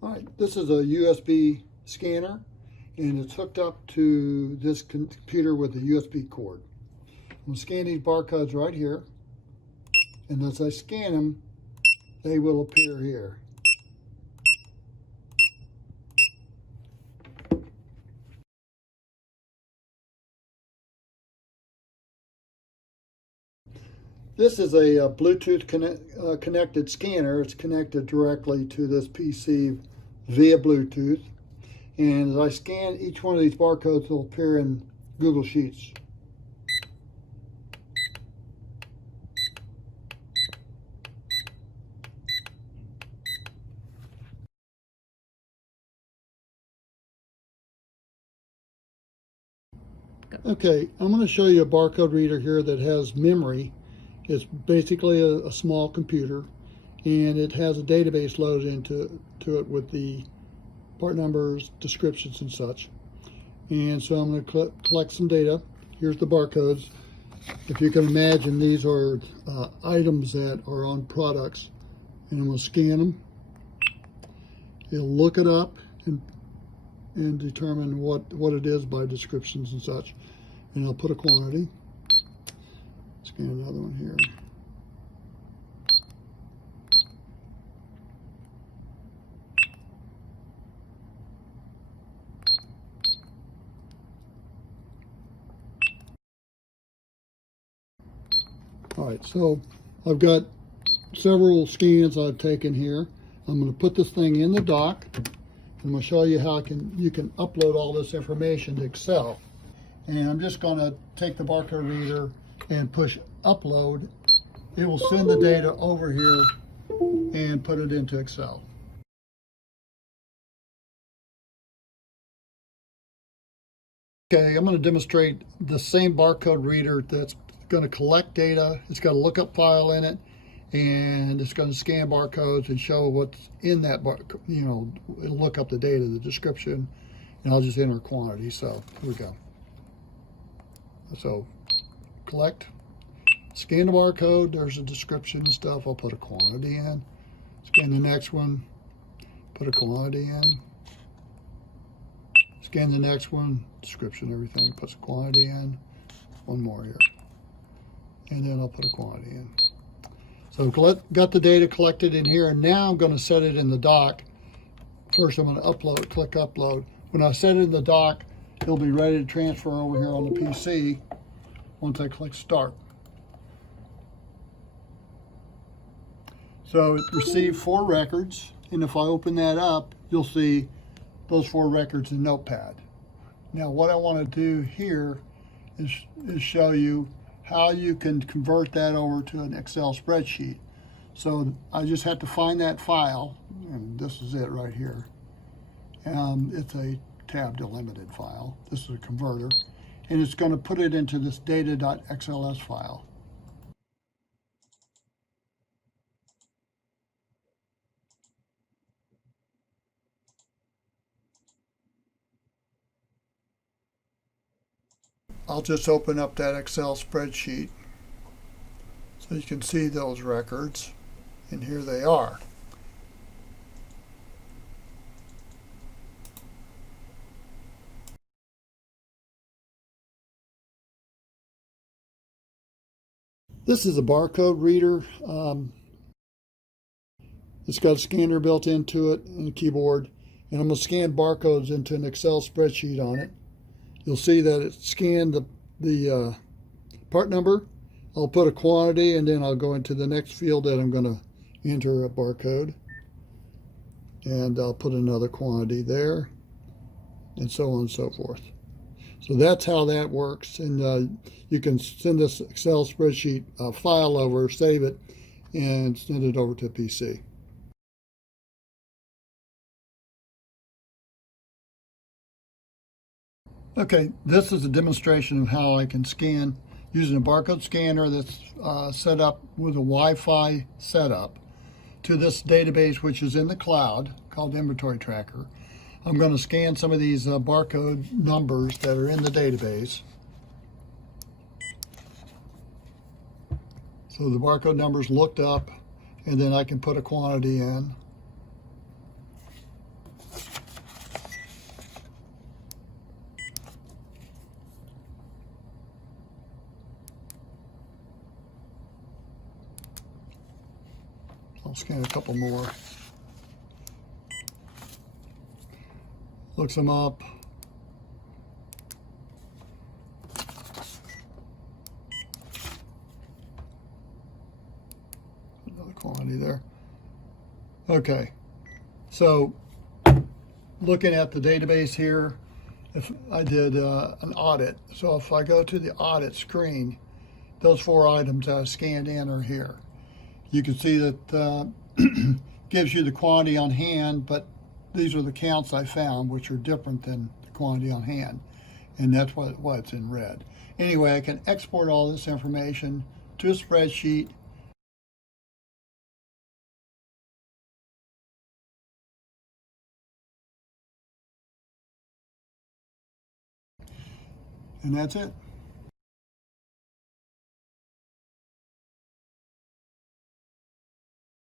All right, this is a USB scanner, and it's hooked up to this computer with a USB cord. I'm going to scan these barcodes right here, and as I scan them, they will appear here. This is a Bluetooth connected scanner. It's connected directly to this PC via Bluetooth. And as I scan each one of these barcodes, they'll appear in Google Sheets. Okay, I'm going to show you a barcode reader here that has memory. It's basically a small computer, and it has a database loaded into it with the part numbers, descriptions, and such. And so I'm going to collect some data. Here's the barcodes. If you can imagine, these are items that are on products, and I'm going to scan them. It'll look it up and determine what it is by descriptions and such. And I'll put a quantity. Scan another one here. All right, so I've got several scans I've taken here. I'm going to put this thing in the dock. I'm going to show you how you can upload all this information to Excel. And I'm just going to take the barcode reader and push upload. It will send the data over here and put it into Excel. Okay, I'm going to demonstrate the same barcode reader that's going to collect data. It's got a lookup file in it, and it's going to scan barcodes and show what's in that barcode. You know, it'll look up the data, the description, and I'll just enter quantity. So here we go. So collect, scan the barcode. There's a description and stuff. I'll put a quantity in. Scan the next one, put a quantity in. Scan the next one, description, everything, puts a quantity in. One more here. And then I'll put a quantity in. So got the data collected in here, and now I'm going to set it in the dock. First I'm going to upload, click upload. When I set it in the dock, it'll be ready to transfer over here on the PC once I click start. So it received 4 records, and if I open that up, you'll see those 4 records in Notepad. Now what I want to do here is show you how you can convert that over to an Excel spreadsheet. So I just have to find that file, and this is it right here. It's a tab delimited file. This is a converter, and it's going to put it into this data.xls file. I'll just open up that Excel spreadsheet so you can see those records, and here they are. This is a barcode reader. It's got a scanner built into it and a keyboard, and I'm going to scan barcodes into an Excel spreadsheet on it. You'll see that it scanned the part number. I'll put a quantity, and then I'll go into the next field that I'm going to enter a barcode, and I'll put another quantity there, and so on and so forth. So that's how that works, and you can send this Excel spreadsheet file over, save it, and send it over to PC. Okay, this is a demonstration of how I can scan using a barcode scanner that's set up with a Wi-Fi setup to this database, which is in the cloud, called Inventory Tracker. I'm going to scan some of these barcode numbers that are in the database. So the barcode number's looked up, and then I can put a quantity in. I'll scan a couple more. Looks them up. Another quantity there. Okay, so looking at the database here, if I did an audit, so if I go to the audit screen, those 4 items I scanned in are here. You can see that gives you the quantity on hand, but these are the counts I found, which are different than the quantity on hand, and that's why it's in red. Anyway, I can export all this information to a spreadsheet. And that's it.